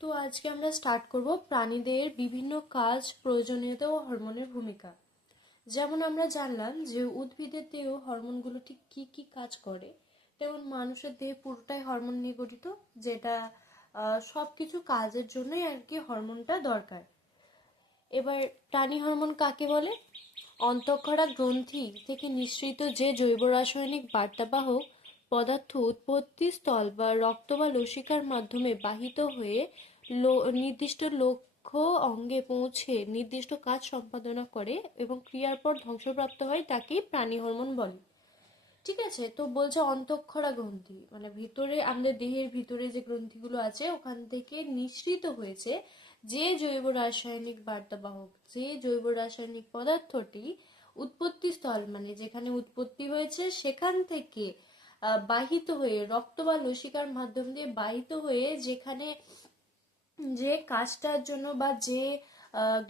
তো আজকে আমরা স্টার্ট করব প্রাণীদের বিভিন্ন কাজ, প্রয়োজনীয়তা ও হরমোনের ভূমিকা। যেমন আমরা জানলাম যে উদ্ভিদের দেহ হরমোনগুলো ঠিক কি কি কাজ করে, তেমন মানুষের দেহে পুরোটাই হরমোন নিয়ে গঠিত, যেটা সবকিছু কাজের জন্যই আর কি হরমোনটা দরকার। এবার প্রাণী হরমোন কাকে বলে? অন্তঃক্ষরা গ্রন্থি থেকে নিঃসৃত যে জৈব রাসায়নিক বার্তাবাহক পদার্থ উৎপত্তি স্থল বা রক্ত বা লসিকার মাধ্যমে বাহিত হয়ে নির্দিষ্ট লক্ষ্য অঙ্গে পৌঁছে নির্দিষ্ট কাজ সম্পাদনা করে এবং ক্রিয়ার পর ধ্বংসপ্রাপ্ত হয়, তাকেই প্রাণী হরমোন বলে। ঠিক আছে, তো বলছে অন্তঃক্ষরা গ্রন্থি মানে ভিতরে, আমাদের দেহের ভিতরে যে গ্রন্থিগুলো আছে ওখান থেকে নিঃসৃত হয়েছে যে জৈব রাসায়নিক বার্তাবাহক, যে জৈব রাসায়নিক পদার্থটি উৎপত্তি স্থল মানে যেখানে উৎপত্তি হয়েছে সেখান থেকে বাহিত হয়ে রক্ত বা লসিকার মাধ্যম দিয়ে বাহিত হয়ে যেখানে যে কাজটার জন্য বা যে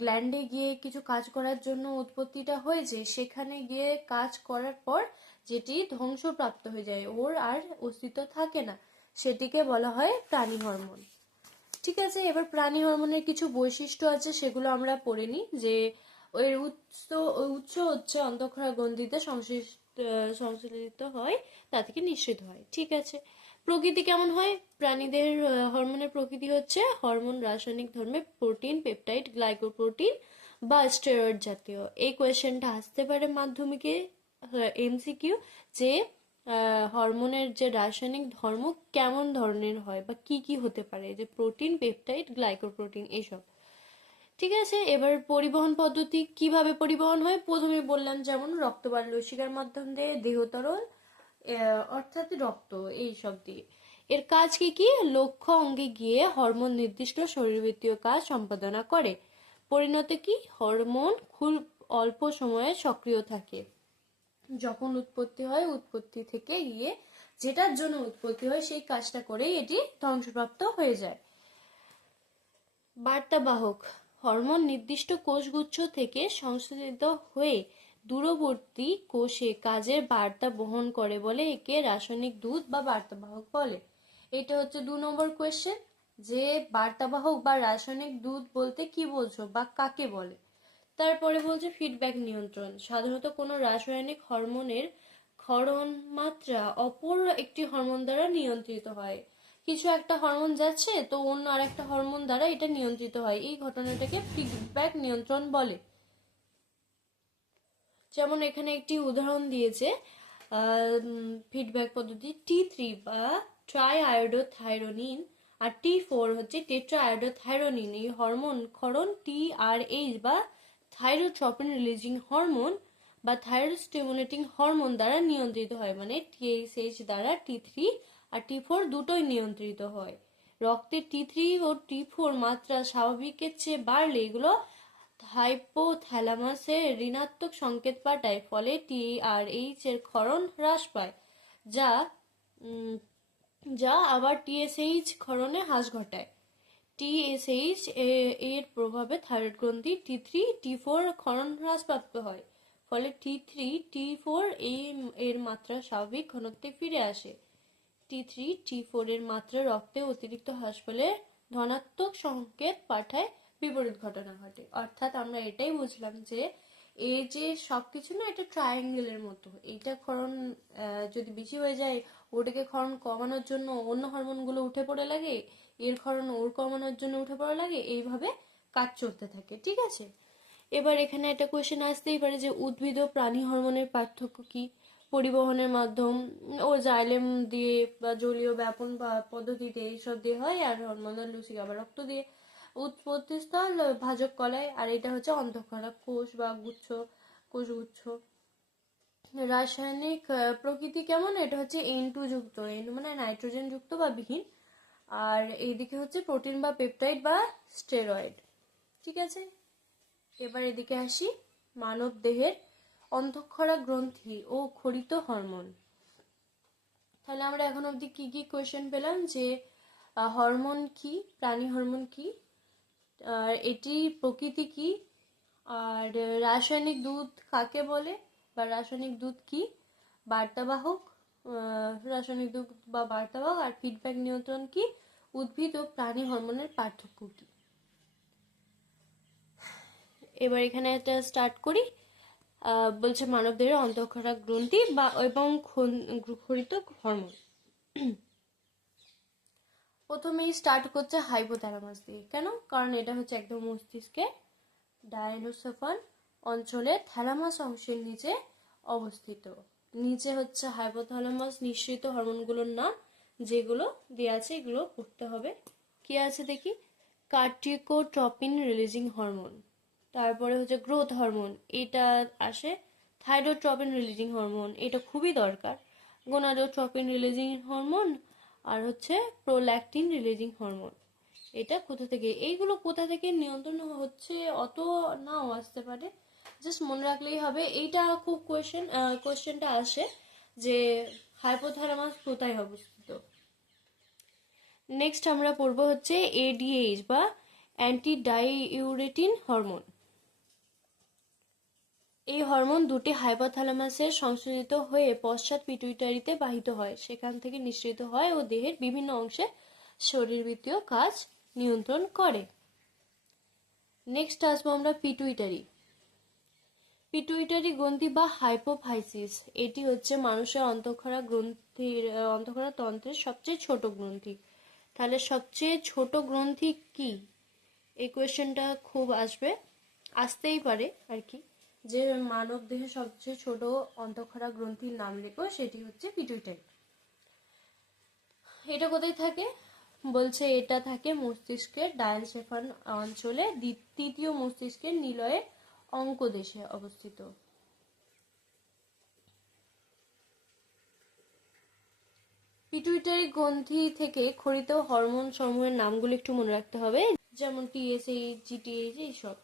গ্ল্যান্ডে গিয়ে কিছু কাজ করার জন্য উৎপত্তিটা হয়েছে সেখানে গিয়ে কাজ করার পর যেটি ধ্বংসপ্রাপ্ত হয়ে যায়, ওর আর অস্তিত্ব থাকে না, সেটিকে বলা হয় প্রাণী হরমোন। ঠিক আছে, এবার প্রাণী হরমোনের কিছু বৈশিষ্ট্য আছে, সেগুলো আমরা পড়ে নিই। যে এর উৎস হচ্ছে অন্তঃক্ষরা গ্রন্থিতে সংশ্লেষিত হয়, তা থেকে নিঃসৃত হয়। ঠিক আছে, প্রকৃতি কেমন হয়? প্রাণীদের হরমোনের প্রকৃতি হচ্ছে হরমোন রাসায়নিক ধর্মে প্রোটিন, পেপটাইড, গ্লাইকোপ্রোটিন বা স্টেরয়েড জাতীয়। এই কোয়েশ্চেনটা আসতে পারে মাধ্যমিকে এমসিকিউ, যে হরমোনের যে রাসায়নিক ধর্ম কেমন ধরনের হয় বা কি কি হতে পারে, যে প্রোটিন, পেপটাইড, গ্লাইকোপ্রোটিন এইসব। ঠিক আছে, এবার পরিবহন পদ্ধতি কিভাবে পরিবহন হয়? প্রথমে বললাম যেমন রক্ত বা লসিকার মাধ্যম দিয়ে দেহতরল, অর্থাৎ রক্ত, এইসব দিয়ে। এর কাজ কি কি? লক্ষ্য অঙ্গে গিয়ে হরমোন নির্দিষ্ট শরীরবৃত্তীয় কাজ সম্পাদনা করে। পরিণতি কি? হরমোন খুব অল্প সময়ে সক্রিয় থাকে। যখন উৎপত্তি হয়, উৎপত্তি থেকে গিয়ে যেটার জন্য উৎপত্তি হয় সেই কাজটা করেই এটি ধ্বংসপ্রাপ্ত হয়ে যায়। বার্তাবাহক হরমোন নির্দিষ্ট কোষগুচ্ছ থেকে সংশ্লেষিত হয়ে দূরবর্তী কোষে কাজের বার্তা বহন করে বলে একে রাসায়নিক দূত বা বার্তাবাহক বলে। এটা হচ্ছে 2 নম্বর কোয়েশ্চেন, যে বার্তাবাহক বা রাসায়নিক দূত বলতে কি বোঝো বা কাকে বলে। তারপরে বলছে ফিডব্যাক নিয়ন্ত্রণ। সাধারণত কোনো রাসায়নিক হরমোনের ক্ষরণ মাত্রা অপর একটি হরমোন দ্বারা নিয়ন্ত্রিত হয়। কিছু একটা হরমোন যাচ্ছে তো অন্য আর একটা হরমোন দ্বারা এটা নিয়ন্ত্রিত হয়, এই ঘটনাটাকে ফিডব্যাক নিয়ন্ত্রণ বলে। যেমন এখানে একটি উদাহরণ দিয়েছে ফিডব্যাক পদ্ধতি T3 বা ট্রাই আয়োডোথাইরোনিন আর T4 হচ্ছে টেট্রা আয়োডোথাইরোনিন। এই হরমোন ক্ষরণ TRH বা থাইরোট্রপিন রিলিজিং হরমোন বা থাইরয়েড স্টিমুলেটিং হরমোন দ্বারা নিয়ন্ত্রিত হয়, মানে TSH দ্বারা T3 আর T4 দুটোই নিয়ন্ত্রিত হয়। রক্তে T3 ও T4 মাত্রা স্বাভাবিকের চেয়ে বাড়লে এগুলো হাইপোথ্যালামাসে ঋণাত্মক সংকেত পাঠায়, ফলে TRH এর ক্ষরণ হ্রাস পায়, যা যা আবার TSH ক্ষরণে হ্রাস ঘটায়। TSH এর প্রভাবে থাইরয়েড গ্রন্থি T3 T4 ক্ষরণ হ্রাসপ্রাপ্ত হয়, ফলে T3 T4 এর মাত্রা স্বাভাবিক ঘনত্বে ফিরে আসে। T3 T4 এর মাত্রা রক্তে অতিরিক্ত হ্রাস পেলে ধনাত্মক সংকেত পাঠায়, বিপরীত ঘটনা ঘটে। অর্থাৎ আমরা এটাই বুঝলাম যে এই যে সবকিছু না, এটা ট্রায়াঙ্গেলের মতো। এইটা ক্ষরণ যদি বেশি হয়ে যায়, ওটাকে ক্ষরণ কমানোর জন্য অন্য হরমোনগুলো উঠে পড়ে লাগে, এর ক্ষরণ ওর কমানোর জন্য উঠে পড়ে লাগে, এইভাবে কাজ চলতে থাকে। ঠিক আছে, এবার এখানে একটা কোয়েশ্চেন আসতেই পারে যে উদ্ভিদ ও প্রাণী হরমোনের পার্থক্য কি? পরিবহনের মাধ্যম ও জাইলেম দিয়ে বা জলীয় ব্যাপন বা পদ্ধতিতে এইসব দিয়ে হয়, আর হরমোনাল লসিকা বা রক্ত দিয়ে। উৎপত্তিস্থল ভাজক কলায়, আর এটা হচ্ছে অন্তঃক্ষরা কোষ বা কোষগুচ্ছ। রাসায়নিক প্রকৃতি কেমন? এটা হচ্ছে N2 যুক্ত, N মানে নাইট্রোজেন যুক্ত বা বিহীন, আর এইদিকে হচ্ছে প্রোটিন বা পেপটাইড বা স্টেরয়েড। ঠিক আছে, এবার এদিকে আসি মানব দেহের অন্তঃক্ষরা গ্রন্থি ও ক্ষরিত হরমোন। তাহলে আমরা এখন অবধি কি কি কোয়েশ্চেন পেলাম, যে হরমোন কি, প্রাণী হরমোন কি, আর এটির প্রকৃতি কি, আর রাসায়নিক দূত কাকে বলে বা রাসায়নিক দূত কি, বার্তাবাহক রাসায়নিক দূত বা বার্তাবাহক, আর ফিডব্যাক নিয়ন্ত্রণ কি, উদ্ভিদ ও প্রাণী হরমোনের পার্থক্য কি? এবার এখানে একটা স্টার্ট করি। বলছে মানবদেহের অন্তঃক্ষরা গ্রন্থি বা এবং খরিত হরমোন। প্রথমেই স্টার্ট করছে হাইপোথ্যালামাস দিয়ে। কেন? কারণ এটা হচ্ছে একদম মস্তিষ্কে ডায়নোসোফান অঞ্চলে থ্যালামাস অংশের নিচে অবস্থিত। নিচে হচ্ছে হাইপোথ্যালামাস নিঃসৃত হরমোনগুলোর নাম, যেগুলো দেওয়া আছে এগুলো পড়তে হবে। কি আছে দেখি? কার্টিকোট্রপিন রিলিজিং হরমোন, তারপরে হচ্ছে গ্রোথ হরমোন, এটা আসে। থাইরোট্রপিন রিলিজিং হরমোন, এটা খুবই দরকার। গোনাডোট্রপিন রিলিজিং হরমোন, আর হচ্ছে প্রোল্যাকটিন রিলিজিং হরমোন। এটা এইগুলো কোথা থেকে নিয়ন্ত্রণ হচ্ছে অত নাও আসতে পারে, জাস্ট মনে রাখলেই হবে। এইটা খুব কোয়েশ্চেনটা আসে যে হাইপোথ্যালামাস কোথায় অবস্থিত। নেক্সট আমরা পড়বো হচ্ছে এডিএইচ বা অ্যান্টিডাইউরেটিন হরমোন। এই হরমোন দুটি হাইপোথ্যালামাসের সংশ্লেষিত হয়ে পশ্চাৎ পিটুইটারিতে বাহিত হয়, সেখান থেকে নিঃসৃত হয় ও দেহের বিভিন্ন অংশে শরীরবৃত্তীয় কাজ নিয়ন্ত্রণ করে। নেক্সট আসবো আমরা পিটুইটারি। পিটুইটারি গ্রন্থি বা হাইপোফাইসিস, এটি হচ্ছে মানুষের অন্তঃক্ষরা তন্ত্রের সবচেয়ে ছোট গ্রন্থি। তাহলে সবচেয়ে ছোট গ্রন্থি কি? এই কোয়েশ্চেনটা খুব আসতেই পারে আর কি, যে মানব দেহে সবচেয়ে ছোট অন্তঃক্ষরা গ্রন্থির নাম লেখো, সেটি হচ্ছে পিটুইটারি। এটা কোথায় থাকে? বলছে এটা থাকে মস্তিষ্কের ডায়ালসেফান অঞ্চলে তৃতীয় মস্তিষ্কের নিলয়ে অঙ্কদেশে অবস্থিত। পিটুইটারি গ্রন্থি থেকে ক্ষরিত হরমোন সমূহের নামগুলো একটু মনে রাখতে হবে, যেমন টিএসএইচ, জিটিএইচ, এইসব।